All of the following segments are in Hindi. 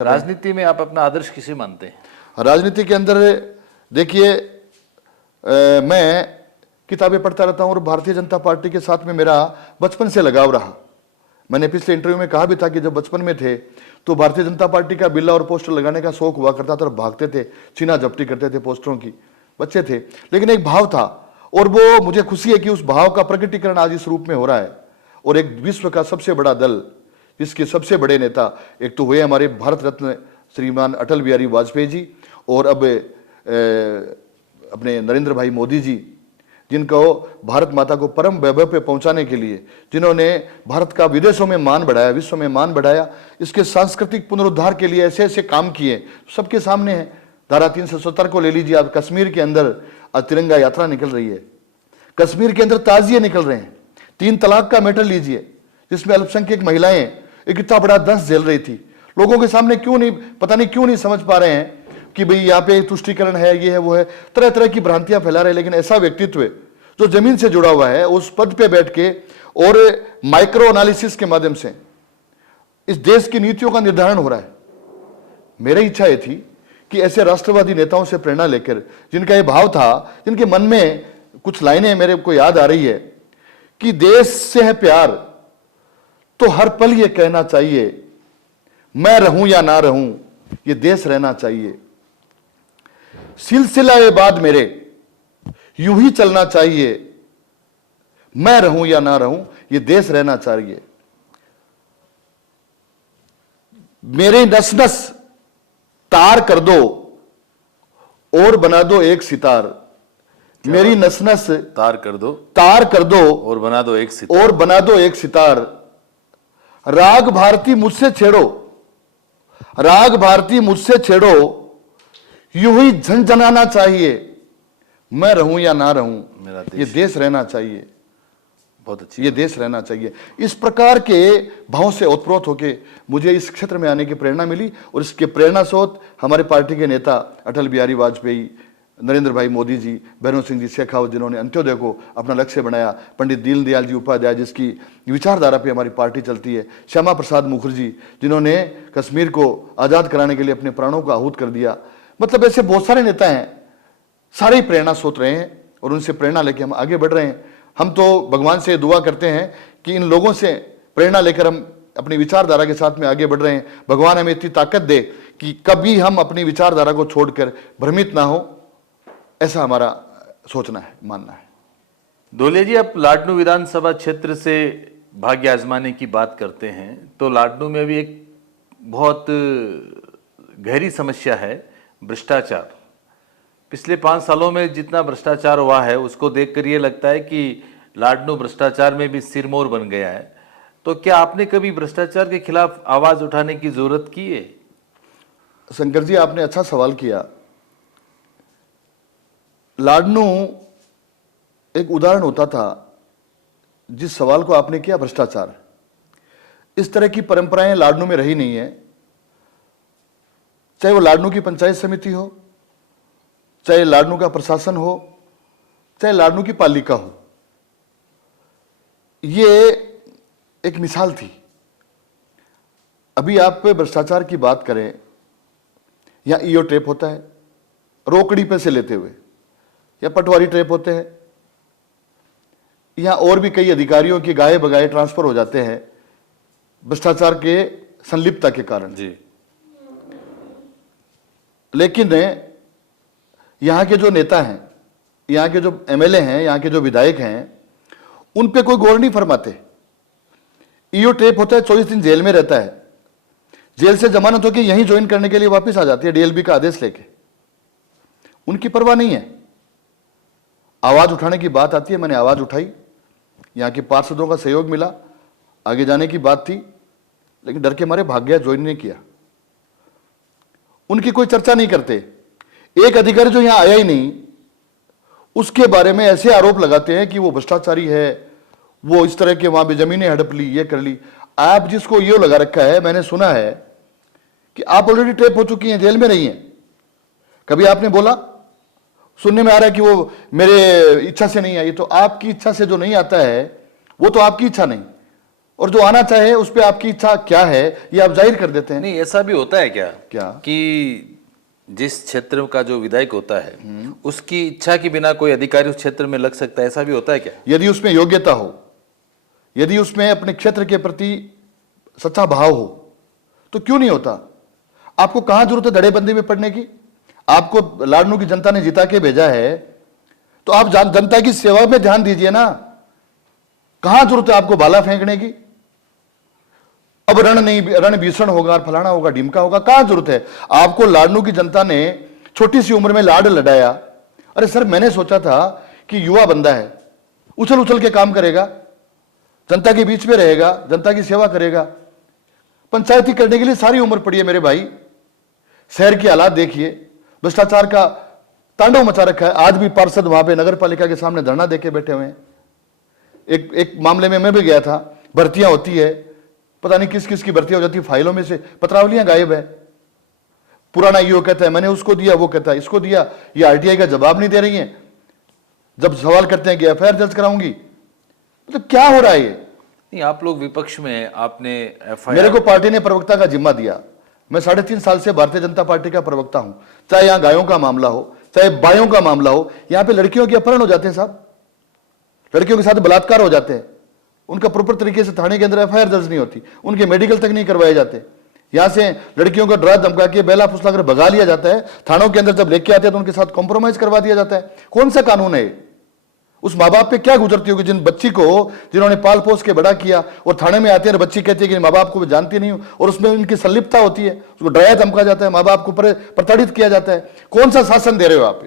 राजनीति में आप अपना आदर्श किसे मानते हैं? राजनीति के अंदर देखिए, मैं किताबें पढ़ता रहता हूं और भारतीय जनता पार्टी के साथ में मेरा बचपन से लगाव रहा। मैंने पिछले इंटरव्यू में कहा भी था कि जब बचपन में थे तो भारतीय जनता पार्टी का बिल्ला और पोस्टर लगाने का शौक हुआ करता था और भागते थे, छीना झपटी करते थे पोस्टरों की, बच्चे थे। लेकिन एक भाव था और वो मुझे खुशी है कि उस भाव का प्रकटीकरण आज इस रूप में हो रहा है। और एक विश्व का सबसे बड़ा दल, जिसके सबसे बड़े नेता एक तो हुए हमारे भारत रत्न श्रीमान अटल बिहारी वाजपेयी जी, और अब अपने नरेंद्र भाई मोदी जी, जिनको भारत माता को परम वैभव पे पहुंचाने के लिए, जिन्होंने भारत का विदेशों में मान बढ़ाया, विश्व में मान बढ़ाया, इसके सांस्कृतिक पुनरुद्धार के लिए ऐसे ऐसे काम किए, सबके सामने है। धारा 370 को ले लीजिए आप, कश्मीर के अंदर आज तिरंगा यात्रा निकल रही है, कश्मीर के अंदर ताजिए निकल रहे हैं। 3 तलाक का मैटर लीजिए, जिसमें अल्पसंख्यक महिलाएं एक इतना बड़ा दंश झेल रही थी। लोगों के सामने क्यों नहीं, पता नहीं क्यों नहीं समझ पा रहे हैं कि भाई यहाँ पे तुष्टीकरण है, ये है, वो है, तरह तरह की भ्रांतियां फैला रहे हैं। लेकिन ऐसा व्यक्तित्व जो जमीन से जुड़ा हुआ है, उस पद पे बैठ के और माइक्रो एनालिसिस के माध्यम से इस देश की नीतियों का निर्धारण हो रहा है। मेरी इच्छा ये थी कि ऐसे राष्ट्रवादी नेताओं से प्रेरणा लेकर, जिनका ये भाव था, जिनके मन में कुछ लाइनें मेरे को याद आ रही है कि देश से है प्यार तो हर पल ये कहना चाहिए, मैं रहूं या ना रहूं, ये देश रहना चाहिए। सिलसिला ये बात मेरे यूं ही चलना चाहिए, मैं रहूं या ना रहूं, ये देश रहना चाहिए। मेरे नस नस तार कर दो और बना दो एक सितार। मेरी नस नस तार कर दो और बना दो एक सितार। राग भारती मुझसे छेड़ो, राग भारती मुझसे छेड़ो, यूं ही झनझनाना चाहिए, मैं रहूं या ना रहूं, मेरा ये देश रहना चाहिए। बहुत अच्छी, ये देश रहना चाहिए। इस प्रकार के भाव से ओतप्रोत होकर मुझे इस क्षेत्र में आने की प्रेरणा मिली और इसके प्रेरणा स्रोत हमारे पार्टी के नेता अटल बिहारी वाजपेयी, नरेंद्र भाई मोदी जी, भैरव सिंह जी शेखावत, जिन्होंने अंत्योदय को अपना लक्ष्य बनाया, पंडित दीनदयाल जी उपाध्याय, जिसकी विचारधारा पे हमारी पार्टी चलती है, श्यामा प्रसाद मुखर्जी, जिन्होंने कश्मीर को आज़ाद कराने के लिए अपने प्राणों को आहूत कर दिया। मतलब ऐसे बहुत सारे नेता हैं, सारे ही प्रेरणा स्रोत रहे हैं और उनसे प्रेरणा लेके हम आगे बढ़ रहे हैं। हम तो भगवान से दुआ करते हैं कि इन लोगों से प्रेरणा लेकर हम अपनी विचारधारा के साथ में आगे बढ़ रहे हैं। भगवान हमें इतनी ताकत दे कि कभी हम अपनी विचारधारा को छोड़कर भ्रमित ना हो, ऐसा हमारा सोचना है, मानना है। धोले जी, आप लाडनू विधानसभा क्षेत्र से भाग्य आजमाने की बात करते हैं, तो लाडनू में भी एक बहुत गहरी समस्या है, भ्रष्टाचार। पिछले 5 सालों में जितना भ्रष्टाचार हुआ है, उसको देखकर ये लगता है कि लाडनू भ्रष्टाचार में भी सिरमौर बन गया है। तो क्या आपने कभी भ्रष्टाचार के खिलाफ आवाज उठाने की जरूरत की है? शंकर जी, आपने अच्छा सवाल किया। लाडनू एक उदाहरण होता था, जिस सवाल को आपने किया, भ्रष्टाचार। इस तरह की परंपराएं लाडनू में रही नहीं है, चाहे वो लाडनू की पंचायत समिति हो, चाहे लाडनू का प्रशासन हो, चाहे लाडनू की पालिका हो। ये एक मिसाल थी। अभी आप भ्रष्टाचार की बात करें, यहां ईओ टेप होता है रोकड़ी पे से लेते हुए, या पटवारी ट्रेप होते हैं, यहां और भी कई अधिकारियों के गाये बगाए ट्रांसफर हो जाते हैं भ्रष्टाचार के संलिप्तता के कारण जी। लेकिन यहां के जो नेता हैं, यहां के जो एमएलए हैं, यहां के जो विधायक हैं, उन पे कोई गौर नहीं फरमाते। ईओ टेप होता है, 24 दिन जेल में रहता है, जेल से जमानत होकर यहीं ज्वाइन करने के लिए वापस आ जाती है डीएलबी का आदेश लेके। उनकी परवाह नहीं है। आवाज उठाने की बात आती है, मैंने आवाज उठाई, यहां के पार्षदों का सहयोग मिला, आगे जाने की बात थी, लेकिन डर के मारे भाग गया, ज्वाइन नहीं किया। उनकी कोई चर्चा नहीं करते। एक अधिकारी जो यहां आया ही नहीं, उसके बारे में ऐसे आरोप लगाते हैं कि वो भ्रष्टाचारी है, वो इस तरह के वहां भी जमीनें हड़प ली, ये कर ली। आप जिसको ये लगा रखा है, मैंने सुना है कि आप ऑलरेडी ट्रैप हो चुकी हैं, जेल में नहीं है। कभी आपने बोला? सुनने में आ रहा है कि वो मेरे इच्छा से नहीं आई। तो आपकी इच्छा से जो नहीं आता है, वो तो आपकी इच्छा नहीं, और जो आना चाहे उस पर आपकी इच्छा क्या है ये आप जाहिर कर देते हैं। नहीं, ऐसा भी होता है क्या क्या कि जिस क्षेत्र का जो विधायक होता है उसकी इच्छा के बिना कोई अधिकारी उस क्षेत्र में लग सकता है, ऐसा भी होता है क्या? यदि उसमें योग्यता हो, यदि उसमें अपने क्षेत्र के प्रति सच्चा भाव हो तो क्यों नहीं होता? आपको कहां जरूरत है धड़ेबंदी में पड़ने की? आपको लाडनू की जनता ने जिता के भेजा है तो आप जनता की सेवा में ध्यान दीजिए ना। कहां जरूरत है आपको भाला फेंकने की? अब रण भीषण होगा, फलाना होगा, ढिमका होगा, कहां जरूरत है? आपको लाडनू की जनता ने छोटी सी उम्र में लाड लड़ाया। अरे सर, मैंने सोचा था कि युवा बंदा है, उछल उछल के काम करेगा, जनता के बीच में रहेगा, जनता की सेवा करेगा। पंचायती करने के लिए सारी उम्र पड़ी है मेरे भाई। शहर के हालात देखिए, भ्रष्टाचार का तांडव मचा रखा है। आज भी पार्षद वहां पे नगर पालिका के सामने धरना देके बैठे हुए हैं। एक मामले में मैं भी गया था, भर्तियां होती है, पता नहीं किस किस की भर्तियां हो जाती है, फाइलों में से पत्रावलियां गायब है। पुराना ईओ कहता है मैंने उसको दिया, वो कहता है इसको दिया, ये आरटीआई का जवाब नहीं दे रही है। जब सवाल करते हैं कि एफआईआर दर्ज कराऊंगी, मतलब क्या हो रहा है ये? नहीं, आप लोग विपक्ष में, आपने मेरे को पार्टी ने प्रवक्ता का जिम्मा दिया। मैं 3.5 साल से भारतीय जनता पार्टी का प्रवक्ता हूं। चाहे यहां गायों का मामला हो, चाहे बायों का मामला हो, यहां पे लड़कियों के अपहरण हो जाते हैं साहब, लड़कियों के साथ बलात्कार हो जाते हैं, उनका प्रॉपर तरीके से थाने के अंदर एफआईआर दर्ज नहीं होती, उनके मेडिकल तक नहीं करवाए जाते। यहां से लड़कियों को डरा धमका के बेला फुसला कर भगा लिया जाता है। थानों के अंदर जब लेके आते हैं तो उनके साथ कॉम्प्रोमाइज करवा दिया जाता है। कौन सा कानून है? उस माँ बाप पे क्या गुजरती होगी जिन बच्ची को, जिन्होंने पाल पोस के बड़ा किया, और थाने में आते हैं और बच्ची कहती है कि माँ बाप को मैं जानती नहीं हूं, और उसमें उनकी संलिप्तता होती है, उसको डराया धमका जाता है, माँ बाप को प्रताड़ित किया जाता है। कौन सा शासन दे रहे हो आप?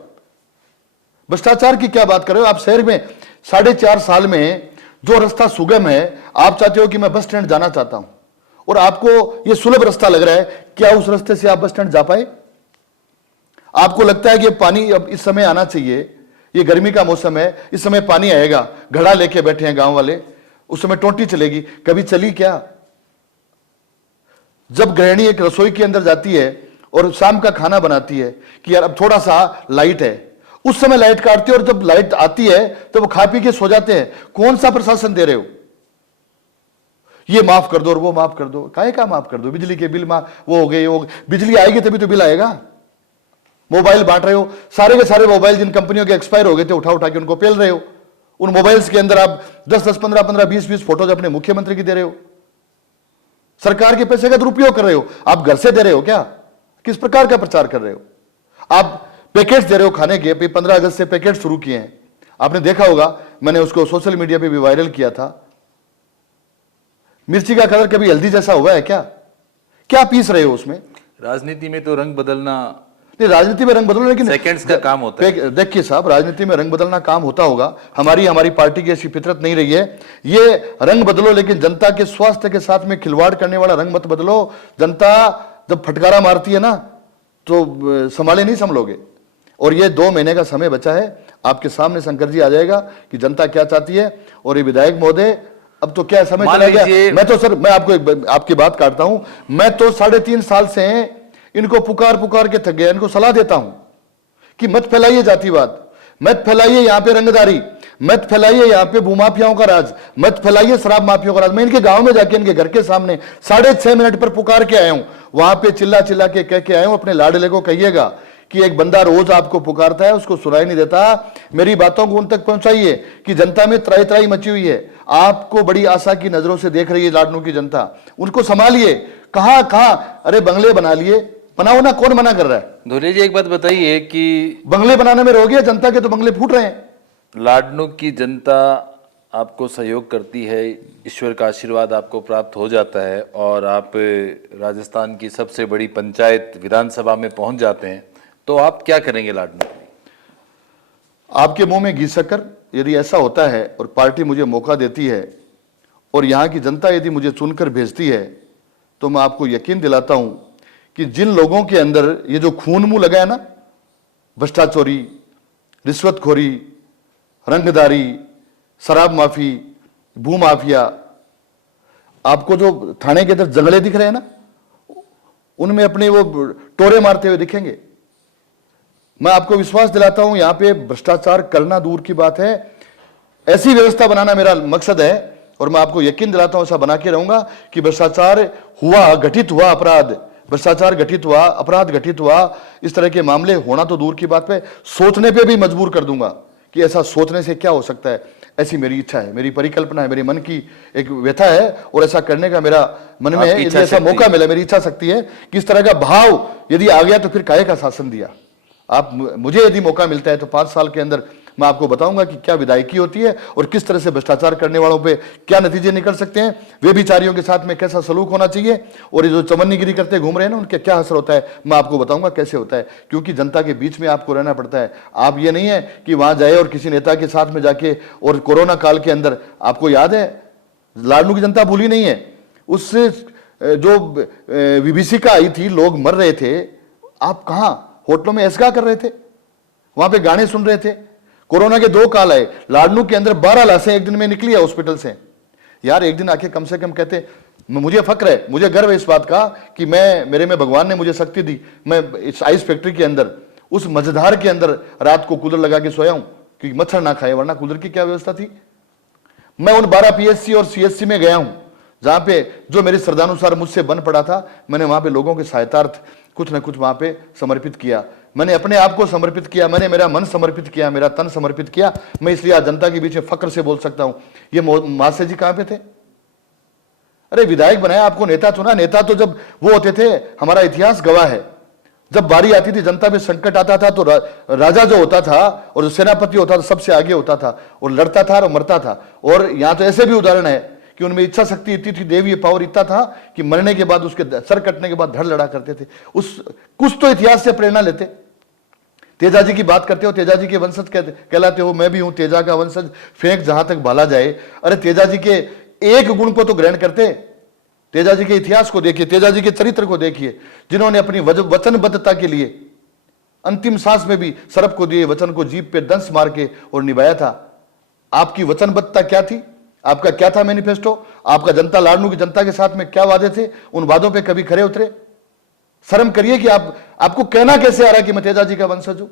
भ्रष्टाचार की क्या बात कर रहे हो आप? शहर में 4.5 साल में जो रास्ता सुगम है, आप चाहते हो कि मैं बस स्टैंड जाना चाहता हूं और आपको यह सुलभ रास्ता लग रहा है, क्या उस रास्ते से आप बस स्टैंड जा पाए? आपको लगता है कि पानी अब इस समय आना चाहिए, ये गर्मी का मौसम है, इस समय पानी आएगा, घड़ा लेके बैठे हैं गांव वाले, उस समय टोटी चलेगी, कभी चली क्या? जब गृहिणी एक रसोई के अंदर जाती है और शाम का खाना बनाती है कि यार अब थोड़ा सा लाइट है, उस समय लाइट काटती है, और जब लाइट आती है तो वो खा पी के सो जाते हैं। कौन सा प्रशासन दे रहे हो? ये माफ कर दो और वो माफ कर दो, काहे का माफ कर दो? बिजली के बिल वो हो गए, बिजली आएगी तभी तो बिल आएगा। मोबाइल बांट रहे हो, सारे के सारे मोबाइल जिन कंपनियों के एक्सपायर हो गए थे उठा उठा के उनको पेल रहे हो। उन मोबाइल्स के अंदर आप 10-10, 15-15, 20-20 फोटोज अपने मुख्यमंत्री की दे रहे हो। सरकार के पैसे का दुरुपयोग कर रहे हो। आप घर से दे रहे हो क्या? किस प्रकार का प्रचार कर रहे हो? आप पैकेट्स दे रहे हो खाने के। 15 अगस्त से पैकेट शुरू किए हैं, आपने देखा होगा, मैंने उसको सोशल मीडिया पे भी वायरल किया था। मिर्ची का कलर कभी हल्दी जैसा हुआ है क्या? क्या पीस रहे हो उसमें? राजनीति में तो रंग बदलना, नहीं राजनीति में रंग बदलना लेकिन सेकंड्स का काम होता है। देखिए साहब, राजनीति में रंग बदलना काम होता होगा, हमारी पार्टी की ऐसी फितरत नहीं रही है। ये रंग बदलो लेकिन जनता के स्वास्थ्य के साथ में खिलवाड़ करने वाला रंग मत बदलो। जनता जब फटकारा मारती है ना तो संभाले नहीं संभलोगे। और ये 2 महीने का समय बचा है, आपके सामने शंकर जी आ जाएगा कि जनता क्या चाहती है। और ये विधायक महोदय, अब तो क्या समय चला गया। मैं तो सर, मैं आपको आपकी बात काटता हूं, मैं तो 3.5 साल से इनको पुकार पुकार के थक गया। इनको सलाह देता हूं कि मत फैलाइए जातिवाद, मत फैलाइए यहां पे रंगदारी, मत फैलाइए यहां पे भूमाफियाओं का राज, मत फैलाइए शराब माफियाओं का राज। मैं इनके गांव में जाके इनके घर के सामने 6.5 मिनट पर पुकार के आया हूं, वहां पे चिल्ला चिल्ला के कह के आया हूं, अपने लाडले को कहिएगा कि एक बंदा रोज आपको पुकारता है, उसको सुनाई नहीं देता। मेरी बातों को उन तक पहुंचाइए कि जनता में त्राही त्राही मची हुई है। आपको बड़ी आशा की नजरों से देख रही है लाडनू की जनता, उनको संभालिए। कहां कहां, अरे बंगले बना लिए, बनाओ ना, कौन मना कर रहा है? धोले जी, एक बात बताइए कि बंगले बनाने में रहोगे, जनता के तो बंगले फूट रहे हैं। लाडनू की जनता आपको सहयोग करती है, ईश्वर का आशीर्वाद आपको प्राप्त हो जाता है और आप राजस्थान की सबसे बड़ी पंचायत विधानसभा में पहुंच जाते हैं, तो आप क्या करेंगे लाडनू? आपके मुंह में घी शक्कर, यदि ऐसा होता है और पार्टी मुझे मौका देती है और यहां की जनता यदि मुझे चुनकर भेजती है, तो मैं आपको यकीन दिलाता हूं कि जिन लोगों के अंदर ये जो खून मुंह लगा है ना, भ्रष्टाचोरी, रिश्वतखोरी, रंगदारी, शराब माफी, भूमाफिया, आपको जो थाने के अंदर जंगले दिख रहे हैं ना, उनमें अपने वो टोरे मारते हुए दिखेंगे। मैं आपको विश्वास दिलाता हूं, यहां पे भ्रष्टाचार करना दूर की बात है, ऐसी व्यवस्था बनाना मेरा मकसद है। और मैं आपको यकीन दिलाता हूं, ऐसा बना के रहूंगा कि भ्रष्टाचार हुआ, घटित हुआ अपराध, भ्रष्टाचार घटित हुआ, अपराध घटित हुआ, इस तरह के मामले होना तो दूर की बात पे, सोचने पे भी मजबूर कर दूंगा कि ऐसा सोचने से क्या हो सकता है। ऐसी मेरी इच्छा है, मेरी परिकल्पना है, मेरी मन की एक व्यथा है, और ऐसा करने का मेरा मन में है। यदि ऐसा मौका मिला, मेरी इच्छा शक्ति है कि इस तरह का भाव यदि आ गया तो फिर काहे का शासन दिया। आप मुझे यदि मौका मिलता है तो 5 साल के अंदर मैं आपको बताऊंगा कि क्या विधायकी होती है और किस तरह से भ्रष्टाचार करने वालों पे क्या नतीजे निकल सकते हैं, वे बिचारियों के साथ में कैसा सलूक होना चाहिए, और ये जो चवन्नीगिरी करते घूम रहे हैं ना, उनके क्या असर होता है, मैं आपको बताऊंगा कैसे होता है। क्योंकि जनता के बीच में आपको रहना पड़ता है। आप ये नहीं है कि वहां जाए और किसी नेता के साथ में जाके, और कोरोना काल के अंदर आपको याद है, लाडनू की जनता भूली नहीं है, उससे जो विभीषिका आई थी, लोग मर रहे थे, आप कहां होटलों में ऐसा कर रहे थे, वहां पे गाने सुन रहे थे। कोरोना के 2 काल आए, लाडनू के अंदर 12 लाशें एक दिन में निकली है हॉस्पिटल से। यार एक दिन आके कम से कम कहते, मुझे फक्र है, मुझे गर्व है इस बात का कि मेरे में भगवान ने मुझे शक्ति दी, मैं इस आइस फैक्ट्री के अंदर, उस मजेदार के अंदर रात को कूलर लगा के सोया हूं कि मच्छर ना खाए, वरना कूलर की क्या व्यवस्था थी। मैं उन 12 पीएचसी और सीएचसी में गया हूं जहां पे जो मेरी श्रद्धानुसार मुझसे बन पड़ा था, मैंने वहां पे लोगों के सहायतार्थ कुछ ना कुछ वहां पे समर्पित किया। मैंने अपने आप को समर्पित किया, मैंने मेरा मन समर्पित किया, मेरा तन समर्पित किया। मैं इसलिए आज जनता के बीच में फक्र से बोल सकता हूं। ये मासे जी कहां पे थे? अरे विधायक बनाया, आपको नेता चुना। नेता तो जब वो होते थे, हमारा इतिहास गवाह है, जब बारी आती थी, जनता पे संकट आता था, तो राजा जो होता था और जो सेनापति होता था सबसे आगे होता था और लड़ता था और मरता था। और यहां तो ऐसे भी उदाहरण है कि उनमें इच्छा शक्ति इतनी थी, देवीय पावर इतना था कि मरने के बाद, उसके सर कटने के बाद धड़ लड़ा करते थे। कुछ तो इतिहास से प्रेरणा लेते। तेजा जी की बात करते हो, तेजा जी के वंशज कहलाते हो, मैं भी हूं तेजा का वंशज, फेंक जहां तक भाला जाए। अरे तेजा जी के एक गुण को तो ग्रहण करते। तेजा जी के इतिहास को देखिए, तेजा जी के चरित्र को देखिए, जिन्होंने अपनी वचनबद्धता के लिए अंतिम सांस में भी सरप को दिए वचन को जीभ पे दंस मार के और निभाया था। आपकी वचनबद्धता क्या थी? आपका क्या था मैनिफेस्टो? आपका जनता, लाडनू की जनता के साथ में क्या वादे थे? उन वादों पे कभी खरे उतरे? शर्म करिए कि आपको कहना कैसे आ रहा है कि मैं तेजा जी का वंशज हूं।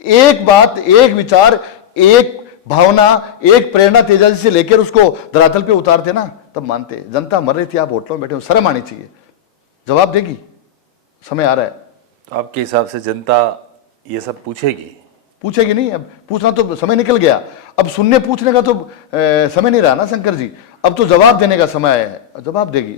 एक बात, एक विचार, एक भावना, एक प्रेरणा तेजा जी से लेकर उसको धरातल पे उतारते ना, तब मानते। जनता मर रही थी, आप होटलों में बैठे हो, शर्म आनी चाहिए। जवाब देगी, समय आ रहा है। तो आपके हिसाब से जनता ये सब पूछेगी? पूछेगी नहीं, अब पूछना तो समय निकल गया। अब सुनने पूछने का तो समय नहीं रहा ना शंकर जी, अब तो जवाब देने का समय आया है, जवाब देगी।